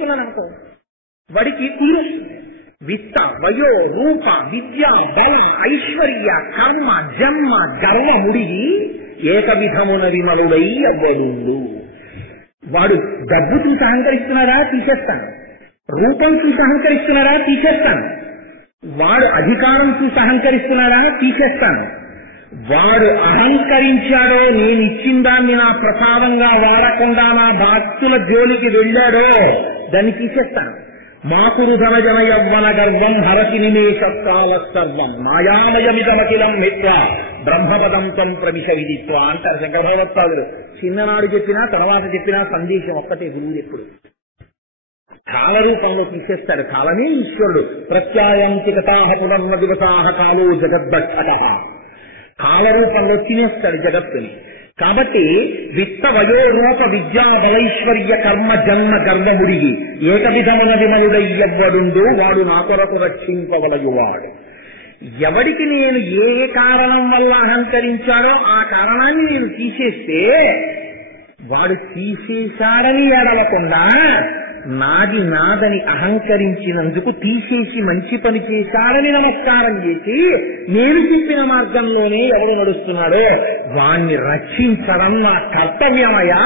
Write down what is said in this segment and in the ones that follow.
తీసుకున్నాను అనుకో, వాడికి కుదురుస్తుంది. విత్త వయో రూప విద్య బల ఐశ్వర్య కర్మ జన్మ గర్వముడిగి ఏక విధమున విమలుడై అవ్వడు. వాడు డబ్బు చూసి అహంకరిస్తున్నాడా, తీసేస్తాను. రూపం చూసి అహంకరిస్తున్నాడా, తీసేస్తాను. వాడు అధికారం చూసి అహంకరిస్తున్నాడా, తీసేస్తాను. వాడు అహంకరించాడో, నేను ఇచ్చిన దాన్ని నా ప్రసాదంగా వాడకుండా నా భక్తుల జోలికి వెళ్ళాడో దాన్ని తీసేస్తాను. మాకురు ధన జన యవ్వన గర్వం హరతి నిమేషకాల సర్వం మాయామయమిదమఖిలం మిత్ర బ్రహ్మపదం తం ప్రమిష విదిత్వ అంటారు శంకర భగవత్పాదులు. చిన్ననాడు చెప్పినా తర్వాత చెప్పినా సందేశం ఒక్కటే గురువు ఎప్పుడు. కాల రూపంలో తీసేస్తాడు. కాలమే ఈశ్వరుడు. ప్రత్యాయంతి కథాహ పునర్మ దివసాహ కాలో జగద్భక్షక. కాల రూపంలో తినేస్తాడు జగత్తుని. కాబట్టి విత్త వయో రూప విద్యా బలైశ్వర్య కర్మ జన్మ గర్వముడిగి ఏక విధమున విమలుడయ్యవ్వడుండు వాడు నా కొరకు రక్షింపవలయువాడు. ఎవడికి నేను ఏ కారణం వల్ల అహంకరించాడో ఆ కారణాన్ని నేను తీసేస్తే వాడు తీసేశాడని ఏడవకుండా నాది నాదని అహంకరించినందుకు తీసేసి మంచి పని చేశాడని నమస్కారం చేసి నేను చెప్పిన మార్గంలోనే ఎవరు నడుస్తున్నాడో వాణ్ణి రక్షించడం నా కర్తవ్యమయ్యా.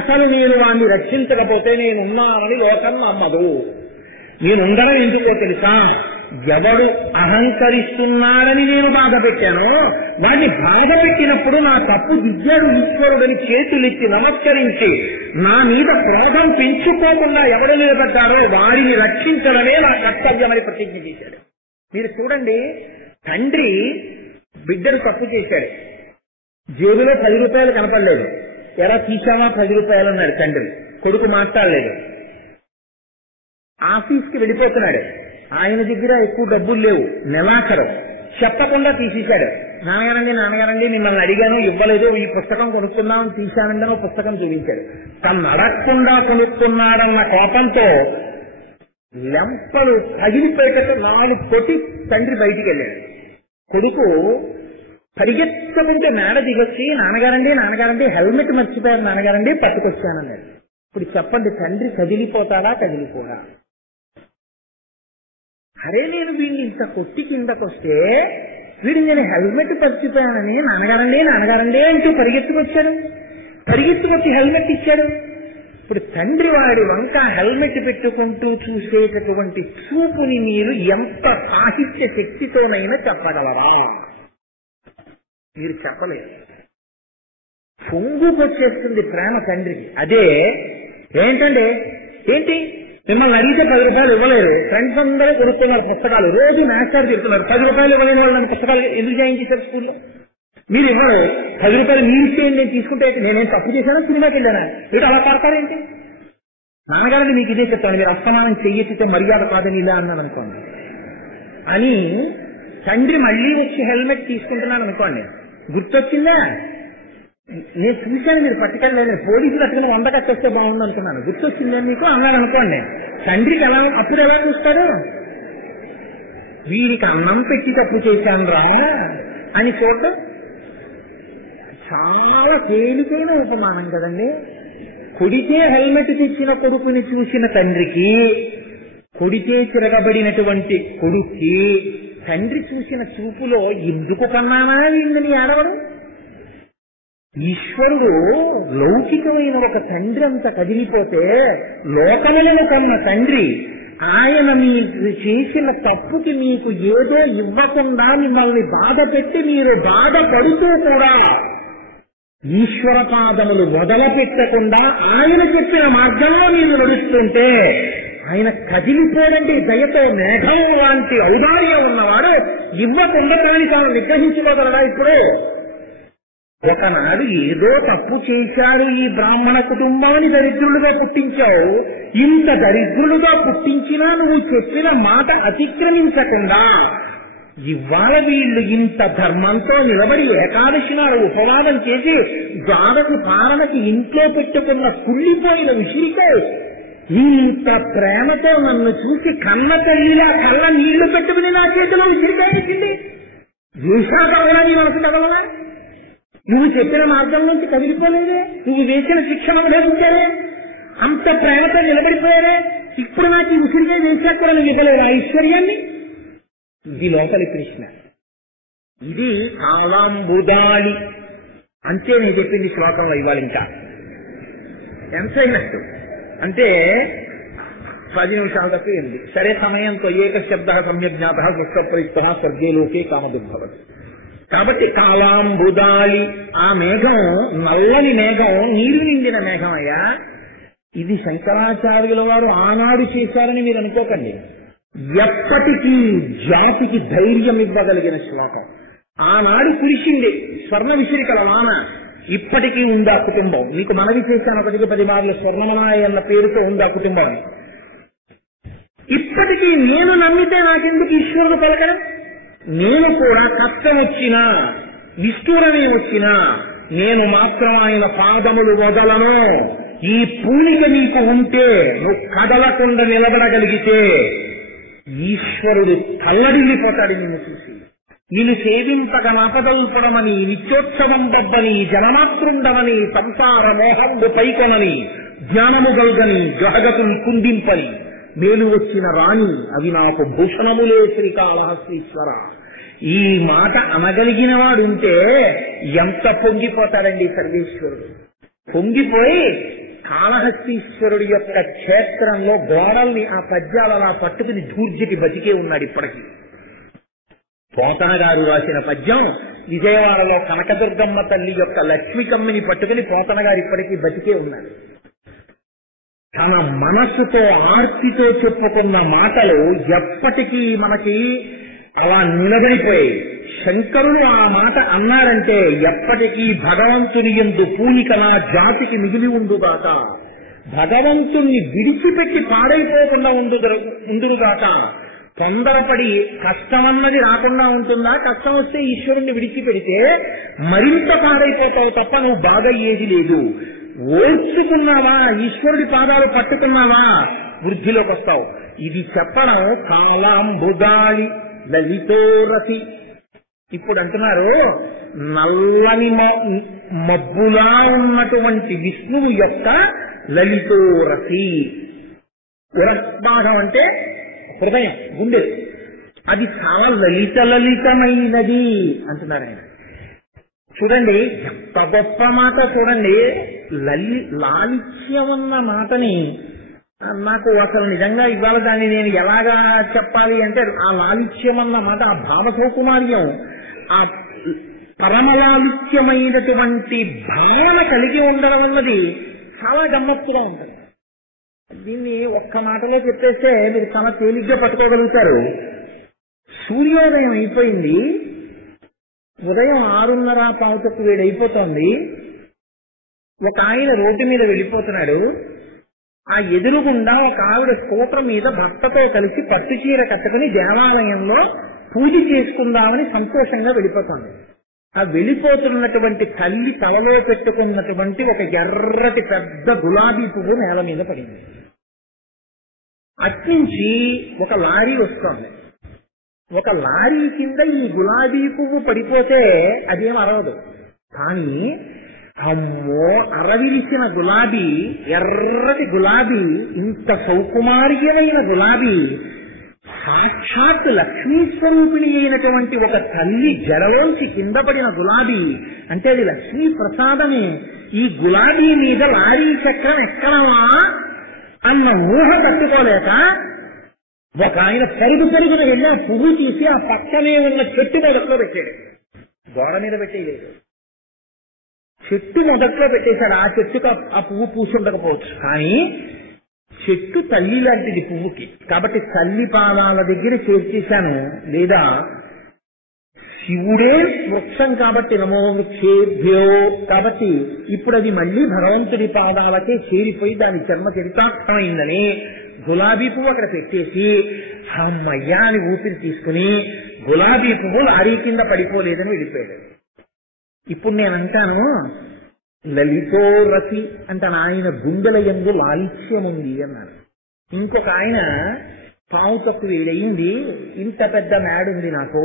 అసలు నేను వాణ్ణి రక్షించకపోతే నేనున్నానని లోకం నమ్మదు. నేనుండడం ఎందుకో తెలుసా, ఎవడు అహంకరిస్తున్నాడని నేను బాధ పెట్టానో వాడిని బాధ పెట్టినప్పుడు నా తప్పు దిద్దాడు ఈశ్వరుడని చేతులెత్తి నమస్కరించి నా మీద క్రోధం పెంచుకోకుండా ఎవడు నిలబడ్డారో వారిని రక్షించడమే నా కర్తవ్యమని ప్రతిజ్ఞ చేశాడు. మీరు చూడండి, తండ్రి బిడ్డను తప్పు చేశాడు, జేబులో 10 రూపాయలు కనపడలేదు. ఎలా తీసావా 10 రూపాయలు అన్నాడు తండ్రి. కొడుకు మాట్లాడలేదు. ఆఫీస్కి వెళ్ళిపోతున్నాడు, ఆయన దగ్గర ఎక్కువ డబ్బులు లేవు, నెలాఖరు. చెప్పకుండా తీసేశాడు. నాన్నగారండి మిమ్మల్ని అడిగాను ఇవ్వలేదు, ఈ పుస్తకం కొనుక్కుందామని తీశానండి అని పుస్తకం చూపించాడు. తను అడగకుండా కొనుక్కున్నాడన్న కోపంతో లెంపలు పగిలిపోయేటట్టు 4 కొట్టి తండ్రి బయటికి వెళ్ళాడు. కొడుకు పరిగెత్తుకుంటే మేడ దిగొచ్చి నాన్నగారండి హెల్మెట్ మర్చిపోయారు నాన్నగారండి పట్టుకొచ్చానన్నాడు. ఇప్పుడు చెప్పండి, తండ్రి కదిలిపోతాడా కదిలిపోడా? అరే నేను వీడిని ఇంత కొట్టి కిందకొస్తే వీడు నేను హెల్మెట్ మర్చిపోయానని నాన్నగారండి అంటూ పరిగెత్తుకొచ్చాడు. పరిగెత్తుకొచ్చి హెల్మెట్ ఇచ్చాడు. ఇప్పుడు తండ్రి వాడి వంక హెల్మెట్ పెట్టుకుంటూ చూసేటటువంటి చూపుని మీరు ఎంత సాహిత్య శక్తితోనైనా చెప్పగలరా? మీరు చెప్పలేరు. పొంగుకొచ్చేస్తుంది ప్రేమ తండ్రికి. అదే ఏంటండి, ఏంటి మిమ్మల్ని అడిగితే 10 రూపాయలు ఇవ్వలేరు, ఫ్రెండ్స్ అందరూ కొనుక్కున్నారు పుస్తకాలు, రోజు మాస్టర్ చెప్తున్నారు 10 రూపాయలు ఇవ్వలేని వాళ్ళని పుస్తకాలు ఎందుకు జాయిన్ చేశారు స్కూల్లో? మీరు ఇవ్వలేదు, 10 రూపాయలు మీరు ఇచ్చేయండి, నేను తీసుకుంటే నేనేం తప్పు చేశానో సినిమాకి వెళ్ళానా? మీరు అలా పడతారేంటి? నాన్నగారిని మీకు ఇదే చెప్తాను, మీరు అస్తమానం చెయ్యెత్తితే మర్యాద కాదని ఇలా అన్నాను అనుకోండి అని. తండ్రి మళ్ళీ వచ్చి హెల్మెట్ తీసుకుంటున్నాను అనుకోండి, గుర్తొచ్చిందా? నేను చూశాను మీరు పట్టుకెళ్ళలేదు, పోలీసులు అట్టుకుని 100 కట్టొస్తే బాగుంది అనుకున్నాను, గుర్తొచ్చిందని మీకు అన్నాడు అనుకోండి. తండ్రికి ఎలా అప్పుడు ఎలా చూస్తాడు? వీరికి అన్నం పెట్టి తప్పు చేశాను రా అని చూడటం చాలా తేలికైన ఉపమానం కదండి. కొడితే హెల్మెట్ తెచ్చిన కొడుకుని చూసిన తండ్రికి, కొడితే తిరగబడినటువంటి కొడుక్కి తండ్రి చూసిన చూపులో ఎందుకు కన్నానా వీళ్ళని ఏడవడం? ఈశ్వరుడు లౌకికమైన ఒక తండ్రి అంత కదిలిపోతే లోకములను కన్న తండ్రి ఆయన మీరు చేసిన తప్పుకి మీకు ఏదో ఇవ్వకుండా మిమ్మల్ని బాధ పెట్టి మీరు బాధపడుతూ కూడా ఈశ్వర పాదములు వదలపెట్టకుండా ఆయన చెప్పిన మార్గంలో మీరు నడుస్తుంటే ఆయన కదిలిపోడండి దయతో. మేఘం లాంటి ఔదార్యం ఉన్నవాడు ఇవ్వకుండా కానీ తాను నిగ్రహించుకోగలడా? ఇప్పుడు ఒకనాడు ఏదో తప్పు చేశాడు ఈ బ్రాహ్మణ కుటుంబాన్ని దరిద్రులుగా పుట్టించావు. ఇంత దరిద్రులుగా పుట్టించినా నువ్వు చెప్పిన మాట అతిక్రమించకుండా ఇవాళ వీళ్ళు ఇంత ధర్మంతో నిలబడి ఏకాదశి నాడు ఉపవాదం చేసి ద్వాదశి పాలనకి ఇంట్లో పెట్టుకున్న కుళ్ళిపోయిన విషిరికాయ ఇంత ప్రేమతో నన్ను చూసి కన్న తల్లిలా కళ్ళ నీళ్లు పెట్టుకుని నా చేతిలో విసిరికాయ ఇచ్చింది. వేశాకవలా నీ మనసు కదలనా? నువ్వు చెప్పిన మార్గం నుంచి కదిలిపోలేదే, నువ్వు వేసిన శిక్షణ లేకుంటే అంత ప్రేమతో నిలబడిపోయారే. ఇప్పుడు నాకు ఈ ఉసిరిగా చేశాక కూడా నువ్వు ఇవ్వలేదు ఐశ్వర్యాన్ని. ఇది లోపలి కృష్ణ. ఇది కాలాంబుదాళి అంతే నేను చెప్పింది శ్లోకంలో. ఇవాళ ఇంకా ఎంతైనట్టు అంటే 10 నిమిషాల తప్ప ఏంది. సరే సమయంతో ఏక శబ్ద సమ్యజ్ఞాత విశ్వప్రయుక్త స్వర్గేలోకే కామదుర్భవతి. కాబట్టి కాలాంబుదాళి ఆ మేఘం నల్లని మేఘం, నీరు నిండిన మేఘం అయ్యా. ఇది శంకరాచార్యుల వారు ఆనాడు చేశారని మీరు అనుకోకండి. ఎప్పటికీ జాతికి ధైర్యం ఇవ్వగలిగిన శ్లోకం. ఆనాడు కురిసింది స్వర్ణ విసిరికల వాన, ఇప్పటికీ ఉంది ఆ కుటుంబం. మీకు మనవి చేశాను 1-10 మార్లు, స్వర్ణమనాయ అన్న పేరుతో ఉంది ఆ కుటుంబాన్ని. ఇప్పటికీ నేను నమ్మితే నాకెందుకు ఈశ్వరుడు పలకడం? నేను కూడా కష్టం వచ్చినా నిష్ఠూరమే వచ్చినా నేను మాత్రం ఆయన పాదములు వదలను. ఈ పూనిక నీకు ఉంటే నువ్వు కదలకుండా నిలబడగలిగితే ఈశ్వరుడు తల్లడిల్లిపోతాడు నిన్ను చూసి. నిన్ను సేవింపక నాపదల్పడమని, నిత్యోత్సవం బొబ్బని, జనమాతృండమని, సంసార మోహంబు పైకొనని, జ్ఞానము గల్గని, జగతుని కుందింపని, మేలు వచ్చిన రాణి అవి నాకు భూషణములే శ్రీకాళహస్తీశ్వర. ఈ మాట అనగలిగిన వాడుంటే ఎంత పొంగిపోతాడండి సర్వేశ్వరుడు. పొంగిపోయి కాళహస్తీశ్వరుడి యొక్క క్షేత్రంలో గోడల్ని ఆ పద్యాలలా పట్టుకుని ధూర్జటి బతికే ఉన్నాడు ఇప్పటికీ. పోతన గారు రాసిన పద్యం, విజయవాడలో కనకదుర్గమ్మ తల్లి యొక్క లక్ష్మికమ్మిని పట్టుకుని పోతన గారు ఇప్పటికీ బతికే ఉన్నాడు. తన మనస్సుతో ఆర్తితో చెప్పుకున్న మాటలు ఎప్పటికీ మనకి అలా నిలబడిపోయాయి. శంకరులు ఆ మాట అన్నారంటే ఎప్పటికీ భగవంతుని యందు పూనిక నా జాతికి మిగిలి ఉండుగాక, భగవంతుణ్ణి విడిచిపెట్టి పాడైపోకుండా ఉండుగాక. తొందరపడి కష్టమన్నది రాకుండా ఉంటుందా? కష్టం వస్తే ఈశ్వరుణ్ణి విడిచిపెడితే మరింత పాడైపోతావు తప్ప నువ్వు బాగయ్యేది లేదు. ఓర్చుకున్నావా, ఈశ్వరుడి పాదాలు పట్టుకున్నావా, వృద్ధిలోకి వస్తావు. ఇది చెప్పడం కాలాంబుదాళి లలితోరసి. ఇప్పుడు అంటున్నారు నల్లని మబ్బులా ఉన్నటువంటి విష్ణువు యొక్క లలితోరసి. ఉరస్భాగం అంటే హృదయం, గుండె. అది చాలా లలితమైనది అంటున్నారు ఆయన. చూడండి ఎంత గొప్ప మాట. చూడండి లాలిత్యం అన్న మాటని నాకు అసలు నిజంగా ఇవాళ దాన్ని నేను ఎలాగా చెప్పాలి అంటే, ఆ లాలిత్యం అన్న మాట, ఆ భావ సౌకుమార్యం, ఆ పరమలాలిత్యమైనటువంటి భావన కలిగి ఉండడం అన్నది చాలా గమ్మత్తుగా ఉంటుంది. దీన్ని ఒక్క మాటలో చెప్పేస్తే మీరు చాలా తేలిగ్గా పట్టుకోగలుగుతారు. సూర్యోదయం అయిపోయింది, ఉదయం 6:30 అయిపోతోంది. ఒక ఆయన రోడ్డు మీద వెళ్ళిపోతున్నాడు. ఆ ఎదురుగుండా ఒక ఆవిడ స్తోత్రం మీద భర్తతో కలిసి పట్టుచీర కట్టుకుని దేవాలయంలో పూజ చేసుకుందామని సంతోషంగా వెళ్ళిపోతుంది. ఆ వెళ్ళిపోతున్నటువంటి తల్లి తలలో పెట్టుకున్నటువంటి ఒక ఎర్రటి పెద్ద గులాబీ పువ్వు నేల మీద పడింది. అట్నుంచి ఒక లారీ వస్తోంది. ఒక లారీ కింద ఈ గులాబీ పువ్వు పడిపోతే అదేం అరవదు. కానీ అమ్మో, అరవిరిసిన గులాబీ, ఎర్రటి గులాబీ, ఇంత సౌకుమార్యమైన గులాబీ, సాక్షాత్ లక్ష్మీ స్వరూపిణి అయినటువంటి ఒక తల్లి జడలోంచి కింద పడిన గులాబీ అంటే అది లక్ష్మీ ప్రసాదమే. ఈ గులాబీ మీద లారీ చక్రం ఎక్కడమా అన్న ఊహ తట్టుకోలేక ఒక ఆయన పరుగున వెళ్ళి పువ్వు తీసి ఆ పక్కనే ఉన్న చెట్టు మొదట్లో పెట్టాడు. గోడ మీద పెట్టేయలేదు, చెట్టు మొదట్లో పెట్టేశాడు. ఆ చెట్టుకు ఆ పువ్వు పూసుండకపోవచ్చు, కానీ చెట్టు తల్లి లాంటిది పువ్వుకి. కాబట్టి తల్లి పాదాల దగ్గర చేర్చేశాను. లేదా శివుడే వృక్షం కాబట్టి నమో వృక్షేభ్యో, కాబట్టి ఇప్పుడు అది మళ్ళీ భగవంతుడి పాదాలకే చేరిపోయి దాని జన్మ చరితార్థమైందని గులాబీ పువ్వు అక్కడ పెట్టేసి అమ్మయ్యా అని ఊపిరి తీసుకుని గులాబీ పువ్వు లారీ కింద పడిపోలేదని వెళ్ళిపోయాడు. ఇప్పుడు నేనంటాను లలితో రసి అంటే ఆయన గుండెల యందు లాలిత్యం ఉంది అన్నారు. ఇంకొక ఆయన పావు తక్కువ వేడయింది, ఇంత పెద్ద మేడుంది, నాకు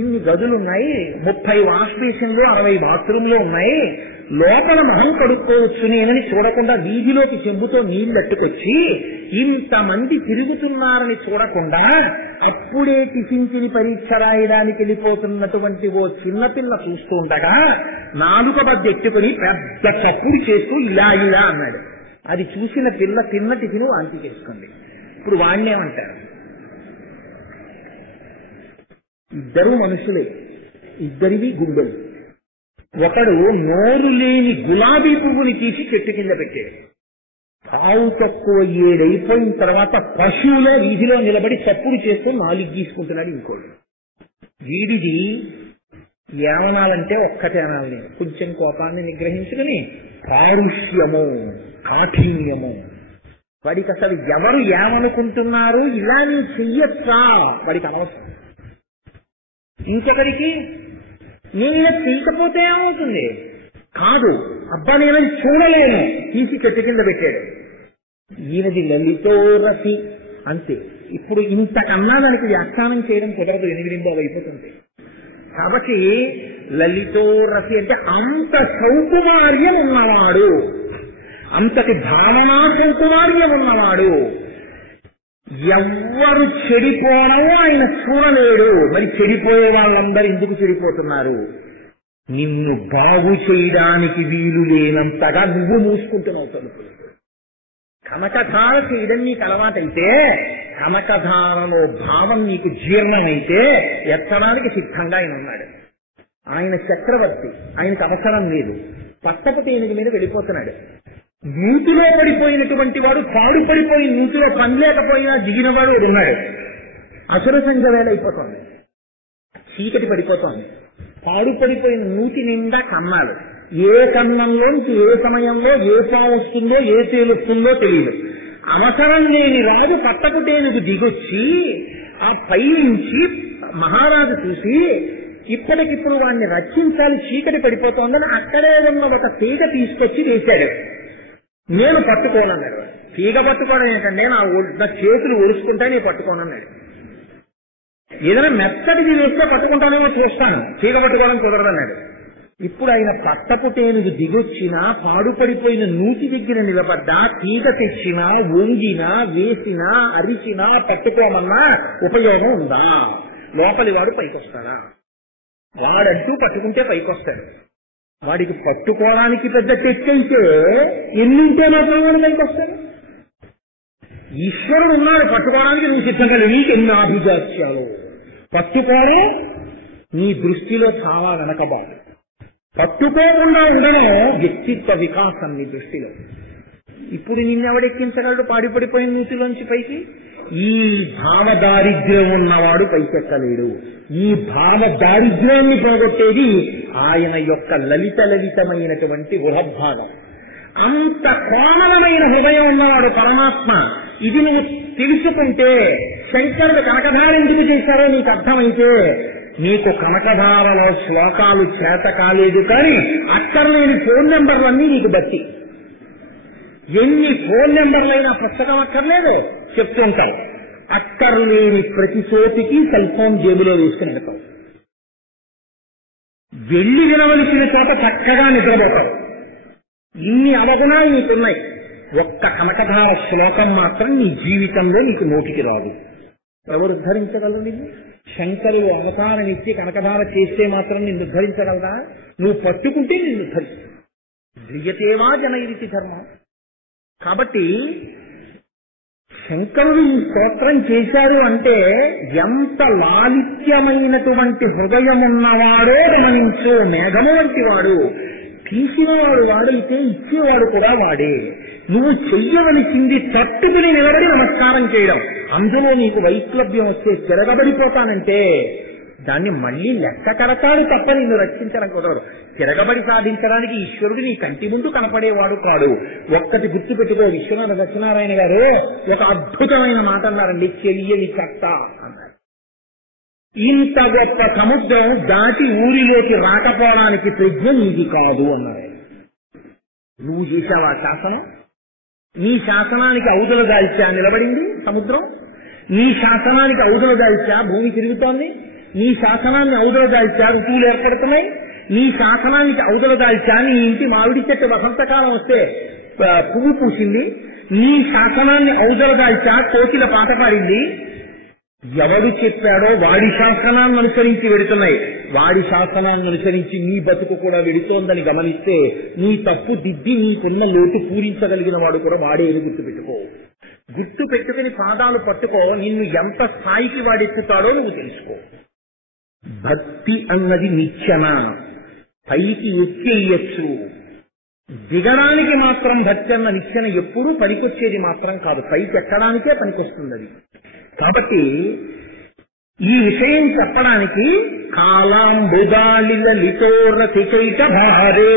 ఇన్ని గదులున్నాయి, 30 వాష్ బేసిన్లు 60 బాత్రూంలు ఉన్నాయి, లోపల మొహం కడుక్కోవచ్చు నేనని చూడకుండా వీధిలోకి చెంబుతో నీళ్లట్టుకొచ్చి ఇంతమంది తిరుగుతున్నారని చూడకుండా అప్పుడే టిఫిన్ తిని పరీక్ష రాయడానికి వెళ్ళిపోతున్నటువంటి ఓ చిన్నపిల్ల చూస్తుండగా నాలుక బద్ద ఎట్టుకుని పెద్ద చప్పుడు చేస్తూ ఇలా ఇలా అన్నాడు. అది చూసిన పిల్ల తిన్న టిఫిన్ వాంతి చేసుకుంది. ఇప్పుడు వాణ్ణేమంటారు? ఇద్దరు మనుషులే, ఇద్దరివి గుండెలు. ఒకడు నోరు లేని గులాబీ పువ్వుని తీసి చెట్టు కింద పెట్టాడు. పావు తక్కువ 7 అయిపోయిన తర్వాత పశువులో వీధిలో నిలబడి చప్పుడు చేస్తూ 4 గీసుకుంటున్నాడు ఇంకోడు. వీడిది ఏమనాలంటే ఒక్కటే అనాలి, కొంచెం కోపాన్ని నిగ్రహించుకుని పారుష్యము, కాఠిన్యము. వాడికి అసలు ఎవరు ఏమనుకుంటున్నారు, ఇలా నీ చెయ్యొచ్చా వాడికి అనవసరం. ఇంకొకరికి నేను ఇలా చేయకపోతే ఏమవుతుంది, కాదు అబ్బా నేను చూడలేను, తీసి చెట్టు కింద పెట్టాడు. ఈయనది లలితో రసి అంతే. ఇప్పుడు ఇంతకన్నా దానికి వ్యాఖ్యానం చేయడం కుదరదు, 8 అయిపోతుంది. కాబట్టి లలితో రసి అంటే అంత సౌకుమార్యం ఉన్నవాడు, అంతటి భావనా సౌకుమార్యం ఉన్నవాడు. ఎవ్వరు చెడిపోవడం ఆయన చూడలేడు. మరి చెడిపోయే వాళ్ళందరూ ఎందుకు చెడిపోతున్నారు? నిన్ను బాగు చేయడానికి వీలు లేనంతగా నువ్వు మూసుకుంటున్నావు తలుపులు. కనకధార చేయడం నీకు అలవాటైతే, కనకధారలో భావం నీకు జీర్ణమైతే ఎత్తడానికి సిద్ధంగా ఆయన ఉన్నాడు. ఆయన చక్రవర్తి, ఆయనకు అవసరం లేదు. పట్టపు తేనె మీద వెళ్ళిపోతున్నాడు. నూతిలో పడిపోయినటువంటి వాడు, పాడు పడిపోయిన నూతిలో పని లేకపోయినా దిగినవాడు ఉన్నాడు. అసుర సంఘ వేళ అయిపోతుంది, చీకటి పడిపోతుంది. పాడు పడిపోయిన నూతి నిండా కన్నాలు. ఏ కన్నంలోంచి ఏ సమయంలో ఏ పావు వస్తుందో ఏ తేలుస్తుందో తెలియదు. అవసరం లేని రాజు పట్టపు తేనెకు దిగొచ్చి ఆ పై నుంచి మహారాజు చూసి ఇప్పటికిప్పుడు వాడిని రక్షించాలి, చీకటి పడిపోతోందని అక్కడే ఉన్న ఒక తీగ తీసుకొచ్చి వేశాడు. నేను పట్టుకోనన్నాడు. తీగ పట్టుకోవడం ఏంటంటే నా చేతులు ఒరుసుకుంటే నేను పట్టుకోనన్నాడు. ఏదైనా మెత్తటిది వేస్తే పట్టుకుంటానేమో చూస్తాను, తీగ పట్టుకోవడం కుదరదన్నాడు. ఇప్పుడు ఆయన పట్టపు తేనెకు దిగొచ్చినా, పాడుపడిపోయిన నూతి దగ్గర నిలబడ్డా, తీగ తెచ్చినా, వంగినా, వేసినా, అరిచినా, పట్టుకోమన్నా ఉపయోగం ఉందా? లోపలి వాడు పైకొస్తాడా? వాడంటూ పట్టుకుంటే పైకొస్తాడు. వాడికి పట్టుకోవడానికి పెద్ద తెచ్చైతే ఎన్నింటే లోపలి వాడు పైకొస్తాడు. ఈశ్వరుడు ఉన్నాడు, పట్టుకోవడానికి నువ్వు సిద్ధంగా నీకు ఎన్ని అభిజాత్యాలు. పట్టుకోవడం నీ దృష్టిలో చాలా వెనకబాటు. పట్టుకోకుండా ఉండడం వ్యక్తిత్వ వికాసం నీ దృష్టిలో. ఇప్పుడు నిన్నెవడెక్కించగలడు పాడిపడిపోయిన నూతిలోంచి పైకి? ఈ భావ దారిద్ర్యం ఉన్నవాడు పైకెక్కలేడు. ఈ భావ దారిద్ర్యాన్ని పోగొట్టేది ఆయన యొక్క లలితమైనటువంటి బృహద్భాగం. అంత కోమలమైన హృదయం ఉన్నవాడు పరమాత్మ. ఇది నువ్వు తెలుసుకుంటే, శంకరుడు కనకధార ఎందుకు చేశారో నీకు అర్థమైతే, నీకు కనకధారలో శ్లోకాలు చేత కాలేదు, కానీ అక్కర్లేని ఫోన్ నెంబర్లన్నీ నీకు బట్టి. ఎన్ని ఫోన్ నెంబర్లైనా పుస్తకం అక్కర్లేదు చెప్తుంటారు. అక్కర్లేని ప్రతి చోటికి సెల్ ఫోన్ జేబులో వేసుకుని వెళ్తారు. వెళ్లి వినవలసిన చోట చక్కగా నిద్రపోతారు. ఇన్ని అవగుణాలు నీకున్నాయి. ఒక్క కనకధార శ్లోకం మాత్రం నీ జీవితంలో నీకు నోటికి రాదు. ఎవరు ఉద్ధరించగలరు నీకు? శంకరులు అవతారనిచ్చి కనకధార చేస్తే మాత్రం నిన్ను ఉద్ధరించగలరా? నువ్వు పట్టుకుంటే నిన్ను ఉద్ధరిస్తుంది. ధ్రియతేవా జనైరితి ధర్మం. కాబట్టి శంకరులు ఈ స్తోత్రం చేశారు అంటే ఎంత లాలిత్యమైనటువంటి హృదయం ఉన్నవాడో గమనించు. మేఘము వంటి వాడు, తీసినవాడు వాడైతే ఇచ్చేవాడు కూడా వాడే. నువ్వు చెయ్యవలసింది తట్టుకుని నిలబడి నమస్కారం చేయడం. అందులో నీకు వైక్లభ్యం వస్తే తిరగబడిపోతానంటే దాన్ని మళ్లీ లెక్క కడతాడు తప్ప నిన్ను రక్షించడం కుదరదు. తిరగబడి సాధించడానికి ఈశ్వరుడు నీ కంటి ముందు కనపడేవాడు కాడు. ఒక్కటి గుర్తుపెట్టుకో. విశ్వనాథ సత్యనారాయణ గారు ఒక అద్భుతమైన మాట అన్నారండి, చెయ్యని చట్ట అన్నారు. ఇంత గొప్ప సముద్రం దాటి ఊరిలోకి రాకపోవడానికి ప్రజ్ఞ నీది కాదు అన్నారు. నువ్వు చేశావా శాసనం? నీ శాసనానికి అవధులు దాల్చా నిలబడింది సముద్రం. నీ శాసనానికి అవధులు దాల్చా భూమి తిరుగుతోంది. నీ శాసనాన్ని అవధులు దాల్చా ఋతువులు ఏర్పడుతున్నాయి. నీ శాసనానికి అవధులు దాల్చా నీ ఇంటి మామిడి చెట్టు వసంతకాలం వస్తే పువ్వు పూసింది. నీ శాసనాన్ని ఔదరదాల్చా కోకిల పాట పాడింది. ఎవడు చెప్పాడో వాడి శాసనాన్ని అనుసరించి వెడుతున్నాయి. వాడి శాసనాన్ని అనుసరించి నీ బతుకు కూడా వెడుతోందని గమనిస్తే నీ తప్పు దిద్ది నీకున్న లోటు పూరించగలిగిన వాడు కూడా వాడే గుర్తు పెట్టుకో. గుర్తు పెట్టుకుని పాదాలు పట్టుకో. నిన్ను ఎంత స్థాయికి వాడెత్తుతాడో నువ్వు తెలుసుకో. భక్తి అన్నది నిచ్చెన, పైకి ఎక్కేయచ్చు. దిగడానికి మాత్రం భక్తి అన్న నిచ్చెన ఎప్పుడూ పనికొచ్చేది మాత్రం కాదు, పైకి ఎక్కడానికే పనికొస్తుంది అది. కాబట్టి ఈ విషయం చెప్పడానికి కాలాంబుదాలిల లితోరతికైక భారే.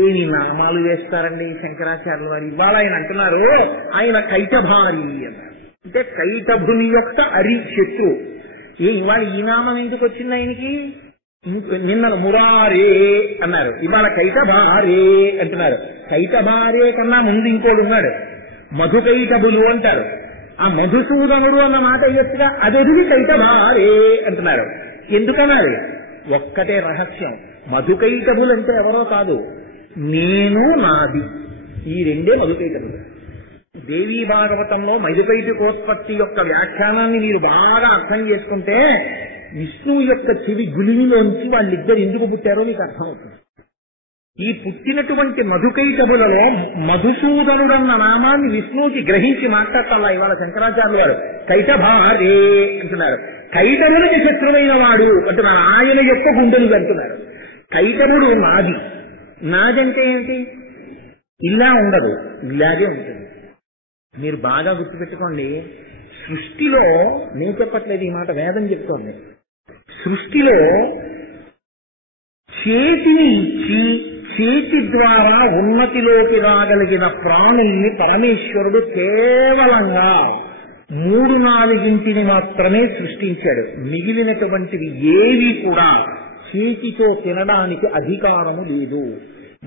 ఏమి నామాలు వేస్తారండి శంకరాచార్యుల వారు. ఇవాళ ఆయన అంటున్నారు ఆయన కైటభారి అన్నారు. అంటే కైటభుని యొక్క అరి శత్రు. ఇవాళ ఈ నామం ఎందుకు వచ్చింది ఆయనకి? నిన్న మురారే అన్నారు, ఇవాళ కైటభారే అంటున్నారు. కైటభారే కన్నా ముందు ఇంకోడు ఉన్నాడు, మధుకైటభులు అంటారు. ఆ మధుసూదనుడు అన్న మాట వేయచ్చుగా, అదెదిగి కైటభారే అంటున్నారు. ఎందుకన్నారు? ఒక్కటే రహస్యం. మధుకైటభులు అంటే ఎవరో కాదు, నేను నాది. ఈ రెండే మధుకైటభులు. దేవీ భాగవతంలో మధుకైటకోత్పత్తి యొక్క వ్యాఖ్యానాన్ని మీరు బాగా అర్థం చేసుకుంటే విష్ణువు యొక్క చెవి గులిలోంచి వాళ్ళిద్దరు ఎందుకు పుట్టారో మీకు అర్థమవుతుంది. ఈ పుట్టినటువంటి మధుకైటభులలో మధుసూదనుడన్న నామాన్ని విష్ణువుకి గ్రహించి మాట్లాడతాలా ఇవాళ శంకరాచార్యులు గారు. కైటభారే అంటున్నారు. కైటభునికి శత్రువైన వాడు అంటున్నారు, ఆయన యొక్క గుండెలు అంటున్నారు. కైటభుడు నాది. నాదంటే ఏంటి? ఇలా ఉండదు, ఇలాగే ఉంటుంది. మీరు బాగా గుర్తుపెట్టుకోండి. సృష్టిలో, నేను చెప్పట్లేదు ఈ మాట, వేదం చెప్తోంది. సృష్టిలో చేతిని ఇచ్చి చేతి ద్వారా ఉన్నతిలోకి రాగలిగిన ప్రాణుల్ని పరమేశ్వరుడు కేవలంగా 3-4 మాత్రమే సృష్టించాడు. మిగిలినటువంటివి ఏవి కూడా చేతితో తినడానికి అధికారము లేదు.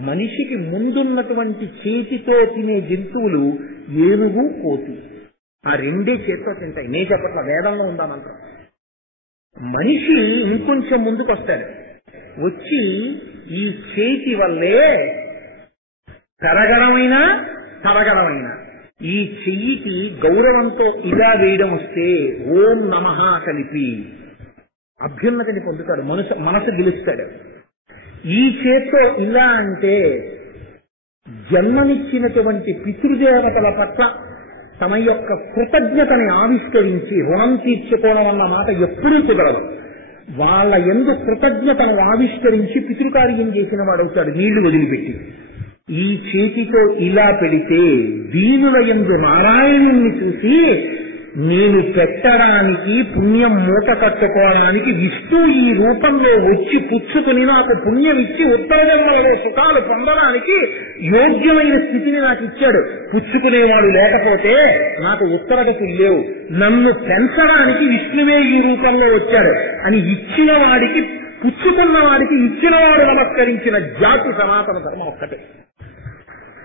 మనిషికి ముందున్నటువంటి చేతితో తినే జంతువులు ఏనుగు, కోతి. ఆ రెండే చేతితో తింటాయి. నేను చెప్పట్ల, వేదంలో ఉందా మంత్రం. మనిషి ఇంకొంచెం ముందుకు వస్తాడు, వచ్చి ఈ చేతి వల్లే తరగడమైనా తరగడమైనా ఈ చెయ్యికి గౌరవంతో ఇలా వేయడం వస్తే ఓం నమః కలిపి అభ్యున్నతిని పొందుతాడు, మనసు గెలుస్తాడు. ఈ చేత్తో ఇలా అంటే జన్మనిచ్చినటువంటి పితృదేవతల పట్ల తమ యొక్క కృతజ్ఞతని ఆవిష్కరించి రుణం తీర్చుకోవడం అన్న మాట ఎప్పుడూ కుదరదు. వాళ్ళ యందు కృతజ్ఞతను ఆవిష్కరించి పితృకార్యం చేసిన వాడవుతాడు నీళ్లు వదిలిపెట్టి. ఈ చేతితో ఇలా పెడితే దీనుల యందు నారాయణుణ్ణి చూసి నేను పెట్టడానికి పుణ్యం మూట కట్టుకోవడానికి విష్ణు ఈ రూపంలో వచ్చి పుచ్చుకుని నాకు పుణ్యం ఇచ్చి ఉత్తర జన్మలలో సుఖాలు పొందడానికి యోగ్యమైన స్థితిని నాకు ఇచ్చాడు. పుచ్చుకునేవాడు లేకపోతే నాకు ఉత్తరగతులు లేవు. నన్ను పెంచడానికి విష్ణువే ఈ రూపంలో వచ్చాడు అని ఇచ్చిన వాడికి, పుచ్చుకున్న వాడికి ఇచ్చినవాడు నమస్కరించిన జాతి సనాతన ధర్మం ఒక్కటే.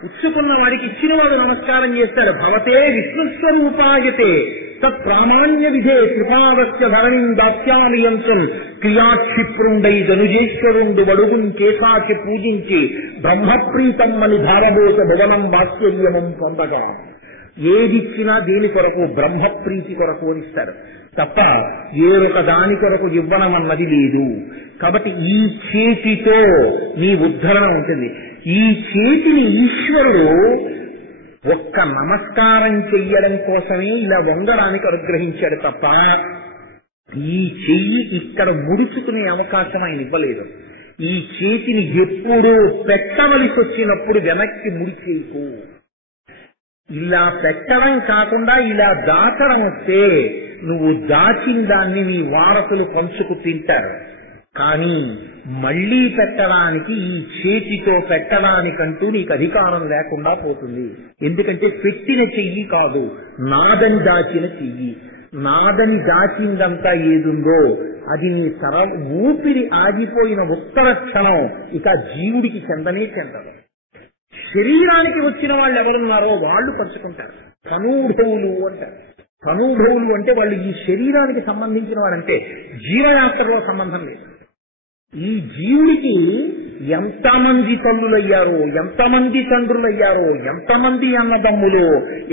పుచ్చుకున్న వాడికి ఇచ్చినవాడు నమస్కారం చేస్తాడు. భవతే విష్ణుస్వరూపాయతే తత్ప్రామాణ్య విధే కృపావస్య ధరణిం దాస్యామియంతున్ క్రియాక్షిప్రుండై ధనుజేశ్వరుండు వడుగుం కేశాచి పూజించి బ్రహ్మప్రీతమ్మని ధారబోత భువనం భాస్కర్యమం పొందగా. ఏదిచ్చినా దేని కొరకు? బ్రహ్మప్రీతి కొరకు అనిస్తారు తప్ప వేరొక దాని కొరకు ఇవ్వడం అన్నది లేదు. కాబట్టి ఈ చేతితో నీ ఉద్ధరణ ఉంటుంది. ఈ చేతిని ఈశ్వరుడు ఒక్క నమస్కారం చెయ్యడం కోసమే ఇలా వంగడానికి అనుగ్రహించాడు తప్ప ఈ చెయ్యి ఇక్కడ ముడుచుకునే అవకాశం ఆయన ఇవ్వలేదు. ఈ చేతిని ఎప్పుడూ పెట్టవలసి వచ్చినప్పుడు వెనక్కి ముడిచేయకు. ఇలా పెట్టడం కాకుండా ఇలా దాచడం వస్తే నువ్వు దాచిన దాన్ని నీ వారసులు పంచుకు తింటారు. కానీ మళ్లీ పెట్టడానికి ఈ చేతితో పెట్టడానికంటూ నీకు అధికారం లేకుండా పోతుంది. ఎందుకంటే పెట్టిన చెయ్యి కాదు, నాదని దాచిన చెయ్యి. నాదని దాచిందంతా ఏదుందో అది నీ ఊపిరి ఆగిపోయిన ఉత్తర క్షణం ఇక జీవుడికి చెందనే చెందదు. శరీరానికి వచ్చిన వాళ్ళు ఎవరున్నారో వాళ్ళు పంచుకుంటారు. తనూఢవులు అంటారు. తనూఢవులు అంటే వాళ్ళు ఈ శరీరానికి సంబంధించిన వారంటే జీవయాత్రలో సంబంధం లేదు. ఈ జీవుడికి ఎంతమంది తల్లులయ్యారో, ఎంతమంది తండ్రులయ్యారో, ఎంతమంది అన్నదమ్ములు,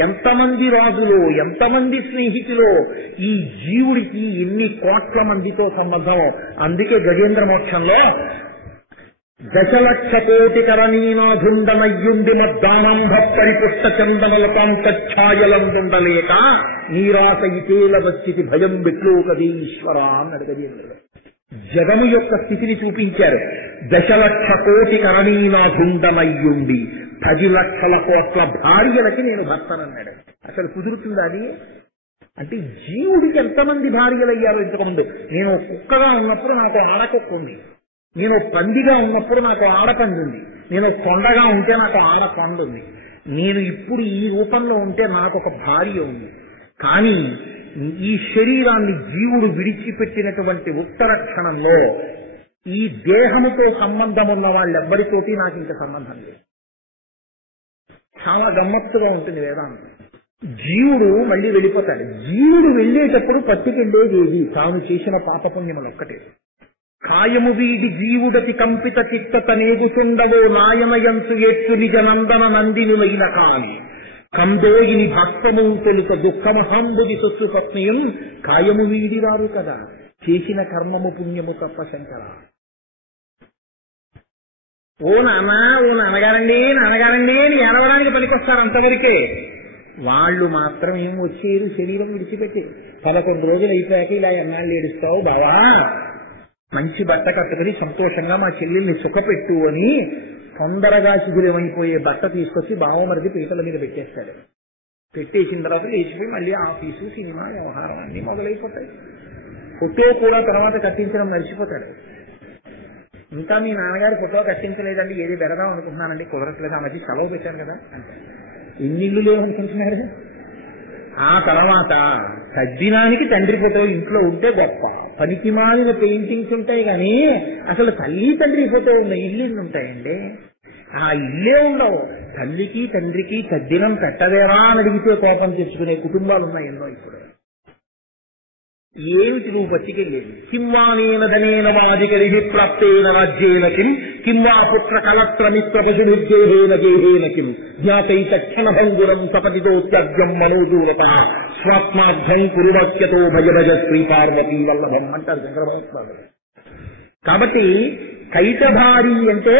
ఎంతమంది రాజులు, ఎంతమంది స్నేహితులు, ఈ జీవుడికి ఎన్ని కోట్ల మందితో సంబంధం. అందుకే గజేంద్ర మోక్షంలో దశలక్ష కోటి కరణీనాధుండమయ్యుండి మద్దానంభ పరిపుష్ట చందనలకాంతఛాయలందుండలేక నీరాస ఇతేల స్థితి భయం బిట్లు కదీశ్వర అన్నాడు గజేంద్రుడు. జగము యొక్క స్థితిని చూపించారు. దశలక్ష కోటి కరణీనాధుండమయ్యుండి 10 లక్షల కోట్ల భార్యలకి నేను భర్తనన్నాడు. అసలు కుదురుతుందా అది? అంటే జీవుడికి ఎంతమంది భార్యలయ్యారో ఇంతకుముందు. నేను కుక్కగా ఉన్నప్పుడు నాకు ఆడకుక్క ఉంది, నేను పందిగా ఉన్నప్పుడు నాకు ఆడపంది ఉంది, నేను కొండగా ఉంటే నాకు ఆడకొండ ఉంది, నేను ఇప్పుడు ఈ రూపంలో ఉంటే నాకు ఒక భార్య ఉంది. కానీ ఈ శరీరాన్ని జీవుడు విడిచిపెట్టినటువంటి ఉత్తర క్షణంలో ఈ దేహముతో సంబంధం ఉన్న వాళ్ళెవ్వరితోటి నాకు ఇంక సంబంధం లేదు. చాలా గమ్మత్తుగా ఉంటుంది వేదాంతం. జీవుడు మళ్ళీ వెళ్ళిపోతాడు. జీవుడు వెళ్ళేటప్పుడు పట్టుకెళ్ళేది తాను చేసిన పాపపుణ్యములు ఒక్కటే. కాయము వీడి జీవుడతి కంపిత చిత్తతనేగుతుండవో నాయనయంసు ఎత్తు నిజ నందన నందినులైన కాని కందోగిని భస్మము తొలుత దుఃఖమహాంబుది సొస్సు పత్నియం కాయము వీడివారు కదా చేసిన కర్మము పుణ్యము తప్ప శంకర. ఓ నాన్న, ఓ నాన్నగారండి, నాన్నగారండి అని ఏడవడానికి పనికొస్తారు అంతవరకే. వాళ్ళు మాత్రం ఏం వచ్చేరు శరీరం విడిచిపెట్టి. 11 రోజులు అయిపోయాక ఇలా ఎన్నాళ్ళు ఏడుస్తావు బావా, మంచి బట్ట కట్టుకుని సంతోషంగా మా చెల్లెల్ని సుఖపెట్టు అని తొందరగా శిథిలమైపోయే బట్ట తీసుకొచ్చి బావమరిది పీటల మీద పెట్టేస్తాడు. పెట్టేసిన తర్వాత లేచిపోయి మళ్ళీ ఆఫీసు, సినిమా, వ్యవహారం అన్ని మొదలైపోతాయి. ఫోటో కూడా తర్వాత కట్టించడం మర్చిపోతాడు. ఇంకా మీ నాన్నగారు ఫోటో కట్టించలేదండి, ఏది పెడదాం అనుకుంటున్నానండి, కుదరట్లేదు, ఆ మధ్య సెలవు పెట్టాను కదా అంటే ఎన్ని ఇళ్ళు లేవనుకుంటున్నారు. ఆ తర్వాత తద్దినానికి తండ్రి ఫోటో ఇంట్లో ఉంటే గొప్ప, పనికి మాలిన పెయింటింగ్స్ ఉంటాయి కానీ అసలు తల్లి తండ్రి ఫోటో ఉన్న ఇల్లు ఉంటాయండి. ఆ ఇల్లే ఉండవు. తల్లికి తండ్రికి తద్దినం పెట్టదేరా అని అడిగితే కోపం తెచ్చుకునే కుటుంబాలు ఉన్నాయి ఎన్నో. ఇప్పుడు ఏమిటి నువ్వు పచ్చికెళ్ళేది? కింవానేన ధనేన వాజికలి ప్రాప్తేన రాజ్యేన కిం కింవా పుత్ర కలత్రమిత్రపశుభిర్గేహేన గేహేన కిం జ్ఞాతై తక్షణ భంగురం సపతితో త్యజ్యం మనోదూరత స్వాత్మార్థం కురువాక్యతో భజ భజ శ్రీ పార్వతీ వల్లభం అంటారు శంకర భగవత్పాదులు. కాబట్టి కైటభారి అంటే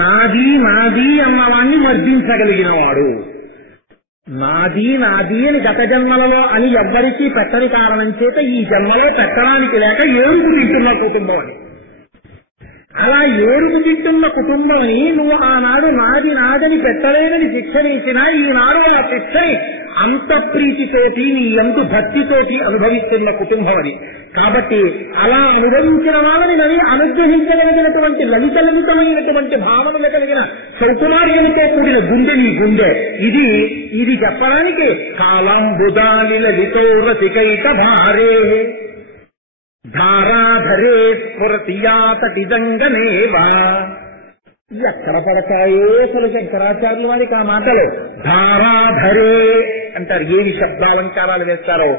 నాది నాది అన్నవాణ్ణి మర్దించగలిగిన వాడు. నాది నాది అని గత జన్మలలో అని ఎవ్వరికీ పెట్టని కారణం చేత ఈ జన్మలో పెట్టడానికి లేక ఏడుపు తింటున్న కుటుంబం అని. అలా ఏడుపు తింటున్న కుటుంబం అని నువ్వు ఆనాడు నాది నాదని పెట్టలేదని శిక్షనిచ్చినా ఈనాడు ఆ శిక్షని అంత ప్రీతితోటి నీ యందు భక్తితోటి అనుభవిస్తున్న కుటుంబం అది. కాబట్టి అలా అనుభవించిన వాళ్ళని నన్ను అనుగ్రహించగలిగినటువంటి లలితలలితమైనటువంటి భావనలు కలిగిన సౌకుమార్యంతో కూడిన గుండె నీ గుండె. ఇది చెప్పడానికి కాలంబుదాలి లలితో రసికైక భారే ధారాధరే స్ఫురతియాతటిదంగనేవా. ఎక్కడ పడతాయో అసలు శంకరాచార్యుల వారికి ఆ మాటలు. ధారాధరే అంటారు. ఏవి శబ్దాలంకారాలు వేస్తారో.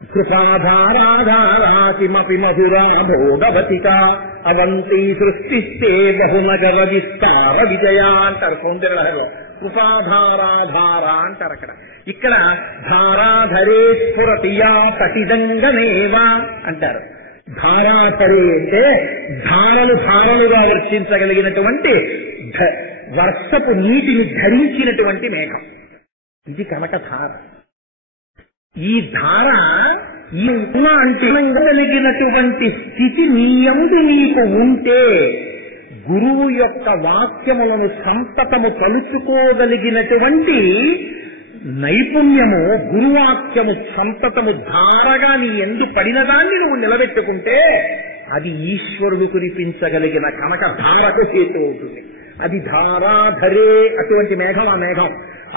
కృపాధారాధారాతిమపి మధురా భోగవతిక అవంతి సృష్టిస్తే బహునగర విస్తార విజయ అంటారు సౌందర్యలో. కృపాధారాధార అంటారు అక్కడ. ఇక్కడ ధారాధరే స్ఫురతియా తటిదంగనేవా అంటారు. ధారాధరే అంటే ధారలుగా వర్షించగలిగినటువంటి వర్షపు నీటిని ధరించినటువంటి మేఘం. ఇది కనకధార. ఈ ధార ఈ కలిగినటువంటి స్థితి నీయందు నీకు ఉంటే గురువు యొక్క వాక్యములను సంతతము తలుచుకోగలిగినటువంటి నైపుణ్యము, గురువాక్యము సంతతము ధారగా నీ ఎందు పడిన దాన్ని నువ్వు నిలబెట్టుకుంటే అది ఈశ్వరుడు కురిపించగలిగిన కనక ధారకు చేతు అవుతుంది. అది ధారాధరే అటువంటి మేఘం. ఆ మేఘం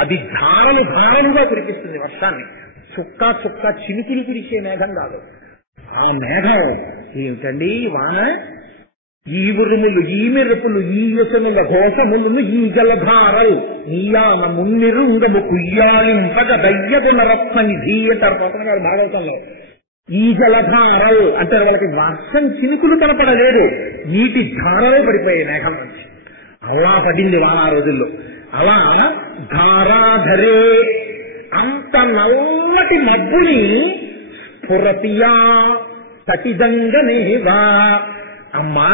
అది ధారలుగా కురిపిస్తుంది వర్షాన్ని. చుక్క చుక్క చినుకులు కురిసే మేఘం కాదు. ఆ మేఘం ఏమిటండి? వాన, ఈ ఉరుములు, ఈ మెరుపులు, ఈ యసనుల ఘోషములను, ఈ జలధారలు నీయాన మున్నిరుంగము కుయ్యాలింపగ దయ్యగుణ రత్న నిధి అంటారు పోతన గారు భాగవతంలో. ఈ జలధారలు అంటే వాళ్ళకి వర్షం చినుకులు కనపడలేదు, నీటి ధారలో పడిపోయాయి మేఘం నుంచి. అలా పడింది వాళ్ళ రోజుల్లో. అలా ధారాధరే అంత నల్లటి మబ్బుని స్ఫురతియా తటిదంగనేవా. అమ్మా,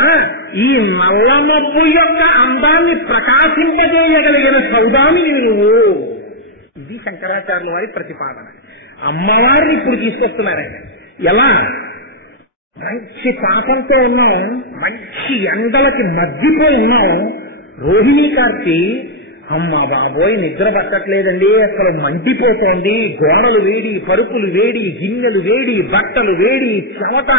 ఈ నల్ల మబ్బు యొక్క అందాన్ని ప్రకాశింపజేయగలిగిన సౌదామి నువ్వు. ఇది శంకరాచార్యుల వారి ప్రతిపాదన. అమ్మవారిని ఇప్పుడు తీసుకొస్తున్నారండి. ఎలా? మంచి తాపంతో ఉన్నాం, మంచి ఎండలకి మగ్గిపోయి ఉన్నాం. రోహిణీ కార్తీ, అమ్మ బాబోయ్ నిద్ర పట్టట్లేదండి, అసలు మండిపోతోంది, గోడలు వేడి, పరుపులు వేడి, గిన్నెలు వేడి, బట్టలు వేడి, చెమట,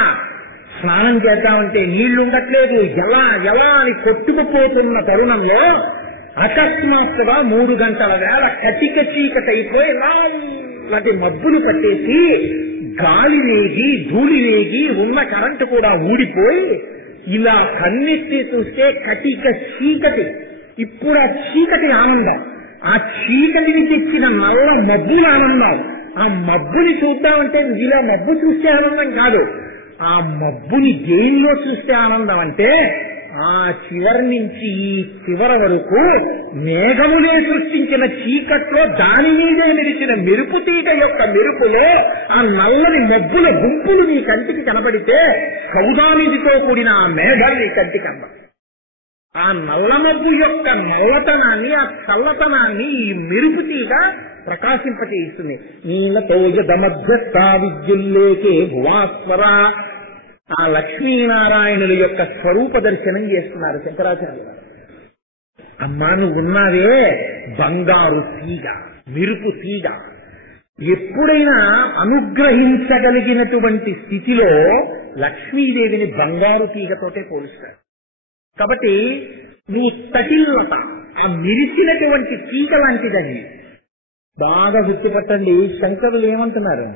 స్నానం చేద్దామంటే నీళ్లు ఉండట్లేదు, ఎలా ఎలా అని కొట్టుకుపోతున్న తరుణంలో అకస్మాత్తుగా 3 గంటల వేళ కటిక చీకటి అయిపోయి నల్లటి మబ్బులు పట్టేసి గాలి వేగి ధూళి వేగి ఉన్న కరెంటు కూడా ఊడిపోయి ఇలా కన్నెత్తి చూస్తే కటిక చీకటి. ఇప్పుడు ఆ చీకటి ఆనందం, ఆ చీకటిని తెచ్చిన నల్ల మబ్బుల ఆనందం. ఆ మబ్బుని చూద్దామంటే ఇలా మబ్బు చూస్తే ఆనందం కాదు, ఆ మబ్బుని దేనిలో చూస్తే ఆనందం అంటే ఆ చివరి నుంచి ఈ చివరి వరకు మేఘములే సృష్టించిన చీకట్లో దాని మీదే మెరిచిన మెరుపు తీగ యొక్క మెరుపులో ఆ నల్లని మబ్బుల గుంపులు నీ కంటికి కనబడితే సౌదానిధితో కూడిన ఆ మేఘాలు నీ కంటికి కనబడ. ఆ నల్ల మబ్బు యొక్క నల్లతనాన్ని, ఆ చల్లతనాన్ని ఈ మెరుపు తీగ ప్రకాశింపచేయిస్తుంది. నీలతో యదమధ్యస్థ విద్యుల్లేకే భువాస్వర. ఆ లక్ష్మీనారాయణుల యొక్క స్వరూప దర్శనం చేస్తున్నారు శంకరాచార్యులు. అమ్మా, నువ్వున్నావే బంగారు తీగ, మెరుపు తీగ. ఎప్పుడైనా అనుగ్రహించగలిగినటువంటి స్థితిలో లక్ష్మీదేవిని బంగారు తీగతోటే పోలుస్తారు. కాబట్టి నీ తటిల్లత, ఆ మెరిసినటువంటి తీగ లాంటిదని బాగా గుర్తుపట్టండి. శంకరులు ఏమంటున్నారు?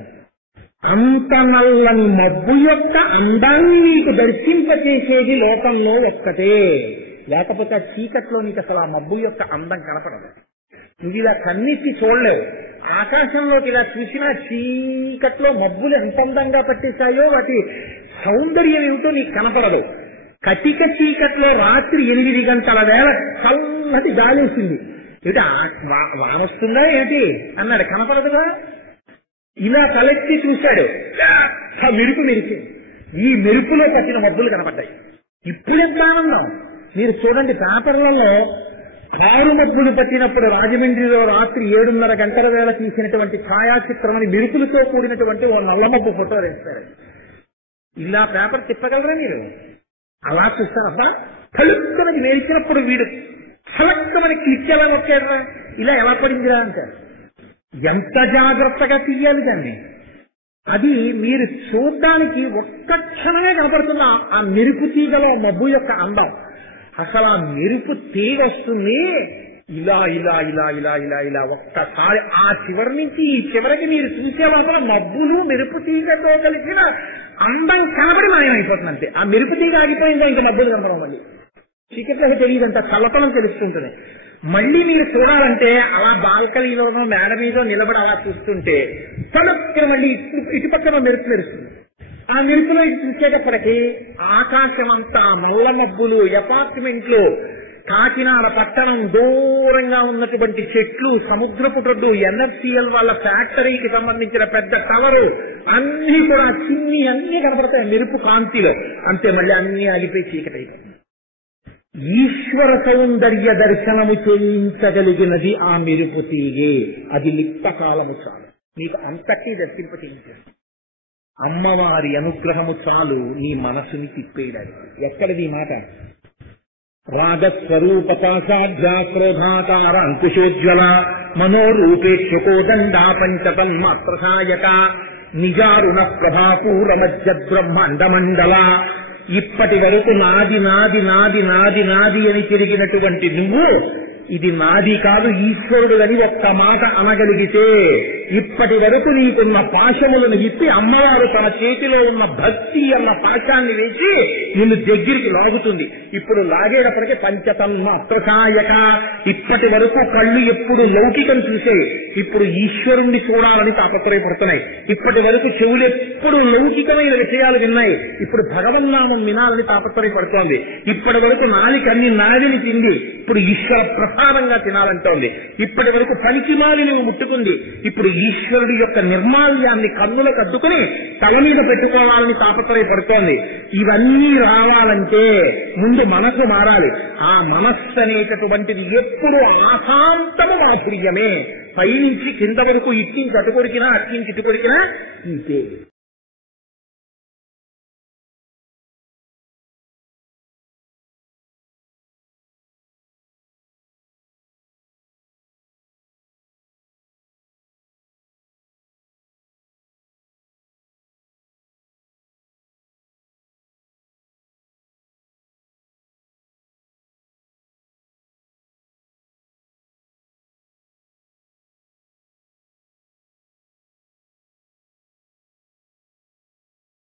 అంత నల్లని మబ్బు యొక్క అందాన్ని నీకు దర్శింపచేసేది లోకంలో ఒక్కటే. లేకపోతే ఆ చీకట్లో నీకు అసలు ఆ మబ్బు యొక్క అందం కనపడదు. నువ్వు ఇలా కన్నెత్తి చూడలేవు. ఆకాశంలోకి ఇలా చూసినా చీకట్లో మబ్బులు ఎంత అందంగా పట్టేశాయో వాటి సౌందర్యం ఏమిటో నీకు కనపడదు. కటిక చీకట్లో రాత్రి 8 గంటల వేళ చల్లటి గాలి వచ్చింది. ఏమిటి వానొస్తుందా ఏంటి అన్నాడు, కనపడదుగా. ఇలా తలెత్తి చూశాడు, మెరుపు మెరిచింది. ఈ మెరుపులో పట్టిన మబ్బులు కనపడ్డాయి. ఇప్పుడెంత ఆనందం! మీరు చూడండి, పేపర్లలో కారు మబ్బులు పట్టినప్పుడు రాజమండ్రిలో రాత్రి 7:30 గంటల వేళ తీసినటువంటి ఛాయాచిత్రం అని మెరుపులతో కూడినటువంటి ఓ నల్ల మబ్బు ఫోటో వేస్తారు. ఇలా పేపర్ తిప్పగలరా మీరు? అలా చూస్తారబ్బా, తలుపుకొని నేర్చినప్పుడు వీడు చలక్కమని క్లిక్ ఎలా నొక్కారా, ఇలా ఎలా పడిందిరా అంటారు. ఎంత జాగ్రత్తగా తీయాలి దాన్ని. అది మీరు చూడ్డానికి ఒక్క క్షణమే కనపడుతున్న ఆ మెరుపు తీగలో మబ్బు యొక్క అందం. అసలు ఆ మెరుపు తీగ వస్తుంది ఇలా ఇలా ఇలా ఇలా ఇలా ఇలా ఒక్కసారి ఆ చివరి నుంచి ఈ చివరికి మీరు చూసేవాళ్ళ మబ్బులు మెరుపు తీగతో కలిసిన అందం కనబడి మాయమైపోతుంది అంతే. ఆ మెరుపు తీగ ఆగిపోయిందా ఇంకా మబ్బులు కనపడం, మళ్ళీ చీకట్లకు తెలియదంట, చల్లతనం తెలుస్తుంటుంది. మళ్ళీ మీరు చూడాలంటే అలా బాల్కనీలోనో మేడ మీదో నిలబడి అలా చూస్తుంటే తలెత్తి మళ్ళీ ఇటుపక్కన మెరుపు మెరుస్తుంది. ఆ మెరుపులో ఇటు చూసేటప్పటికీ ఆకాశమంతా నల్ల మబ్బులు, అపార్ట్మెంట్లు, కాకినాడ పట్టణం, దూరంగా ఉన్నటువంటి చెట్లు, సముద్రపు టొడ్డు, ఎన్ఎఫ్సిఎల్ వాళ్ళ ఫ్యాక్టరీకి సంబంధించిన పెద్ద టవరు అన్ని కూడా చిన్ని అన్ని కనపడతాయి మెరుపు కాంతిలో. అంతే, మళ్ళీ అన్ని ఆగిపోయి చీకటైపోయి. ఈశ్వర సౌందర్య దర్శనము చేయించగలిగినది ఆ మెరుపు తీగే. అది లిప్తకాలము చాలు, మీకు అంతటి దర్శింప చేయించారు. అమ్మవారి అనుగ్రహము చాలు నీ మనసుని తిప్పేయడానికి. ఎక్కడిది మాట? రాగస్వరూపపాసాఢ్యా క్రోధాకార అంకుశోజ్వల మనోరూపేక్షకోదండా పంచతన్మాత్రసాయక నిజారుణ ప్రభాపూర మధ్య బ్రహ్మాండమండల. ఇప్పటి వరకు నాది నాది నాది నాది నాది అని తిరిగినటువంటి నువ్వు ఇది నాది కాదు ఈశ్వరుడు అని ఒక్క మాట అనగలిగితే ఇప్పటి వరకు నీకున్న పాశములను ఇప్పి అమ్మవారు తన చేతిలో ఉన్న భక్తి అన్న పాశాన్ని వేసి నిన్ను దగ్గరికి లాగుతుంది. ఇప్పుడు లాగేటప్పటికీ పంచతన్మాత్రకాయక. ఇప్పటి వరకు కళ్ళు ఎప్పుడు లౌకికం చూసాయి, ఇప్పుడు ఈశ్వరుణ్ణి చూడాలని తాపత్రయపడుతున్నాయి. ఇప్పటి వరకు చెవులు ఎప్పుడు లౌకికమైన విషయాలు విన్నాయి, ఇప్పుడు భగవన్నామం వినాలని తాపత్రయపడుతోంది. ఇప్పటి వరకు నాలికన్ని నాదిని తింది, ఇప్పుడు ఈశ్వర ప్రసాదంగా తినాలంటోంది. ఇప్పటి వరకు పనికిమాలి నువ్వు ముట్టుకుంది, ఇప్పుడు ఈశ్వరుడి యొక్క నిర్మాల్యాన్ని కన్నులకు అద్దుకుని తల మీద పెట్టుకోవాలని తాపత్రయపడుతోంది. ఇవన్నీ రావాలంటే ముందు మనసు మారాలి. ఆ మనస్సు అనేటటువంటిది ఎప్పుడు ఆశాంతము మాధుర్యమే. పైనుంచి కింద వరకు ఇట్టించి అటు కొరికినా అట్టించి ఇటు కొరికినా ఇంతే.